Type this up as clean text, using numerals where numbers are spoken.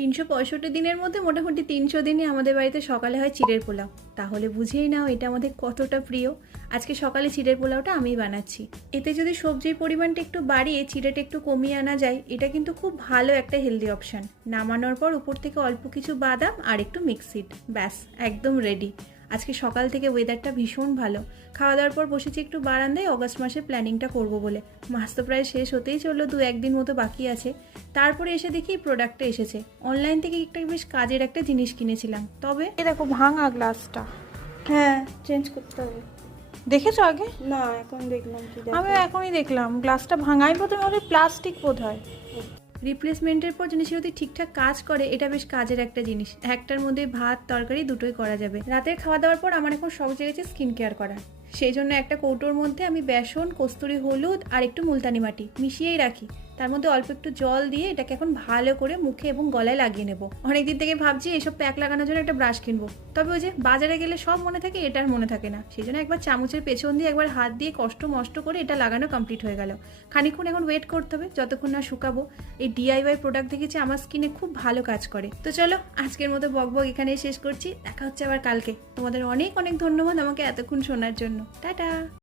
365 দিনের মধ্যে মোটামুটি 300 দিনই আমাদের বাড়িতে সকালে হয় চিড়ের পোলাও। তাহলে বুঝেই নাও এটা আমাদের কতটা প্রিয়। আজকে সকালে চিড়ের পোলাওটা আমিই বানাচ্ছি। এতে যদি সবজির পরিমাণটা একটু বাড়িয়ে চিড়েটা একটু কমিয়ে আনা যায়, এটা কিন্তু খুব ভালো একটা হেলদি অপশান। নামানোর পর উপর থেকে অল্প কিছু বাদাম আর একটু মিক্সিড, ব্যাস একদম রেডি। আজকে সকাল থেকে ওয়েদারটা ভীষণ ভালো। খাওয়া দাওয়ার পর বসেছি একটু বারান্দায়, অগাস্ট মাসে প্ল্যানিংটা করব বলে। মাস তো প্রায় শেষ হতেই চললো, 2-1 দিন মতো বাকি আছে। তারপরে এসে দেখি প্রোডাক্টটা এসেছে। অনলাইন থেকে একটা বেশ কাজের একটা জিনিস কিনেছিলাম, তবে এই দেখো ভাঙা গ্লাসটা। হ্যাঁ, চেঞ্জ করতে হবে। দেখেছো আগে? না, এখন দেখলাম কি আমি এখনই দেখলাম গ্লাসটা ভাঙাই, প্রথমে ওদের প্লাস্টিক বোধ হয়। রিপ্লেসমেন্টের পর জিনিস যদি ঠিকঠাক কাজ করে, এটা বেশ কাজের একটা জিনিস। একটার মধ্যে ভাত তরকারি দুটোই করা যাবে। রাতের খাওয়া দাওয়ার পর আমার এখন শখ জেগেছে স্কিন কেয়ার করার। সেই জন্য একটা কৌটোর মধ্যে আমি বেসন, কস্তুরি হলুদ আর একটু মুলতানি মাটি মিশিয়েই রাখি। তার মধ্যে অল্প একটু জল দিয়ে এটাকে এখন ভালো করে মুখে এবং গলায় লাগিয়ে নেব। অনেকদিন থেকে ভাবছি এসব প্যাক লাগানোর জন্য একটা ব্রাশ কিনবো, তবে ওই যে বাজারে গেলে সব মনে থাকে, এটার মনে থাকে না। সেই জন্য একবার চামচের পেছন দিয়ে একবার হাত দিয়ে কষ্ট মষ্ট করে এটা লাগানো কমপ্লিট হয়ে গেল। খানিকক্ষণ এখন ওয়েট করতে হবে যতক্ষণ না শুকাবো। এই ডিআইওয়াই প্রোডাক্ট দেখেছি আমার স্কিনে খুব ভালো কাজ করে। তো চলো আজকের মতো বকবক এখানেই শেষ করছি, দেখা হচ্ছে আবার কালকে। তোমাদের অনেক অনেক ধন্যবাদ আমাকে এতক্ষণ শোনার জন্য। টাটা।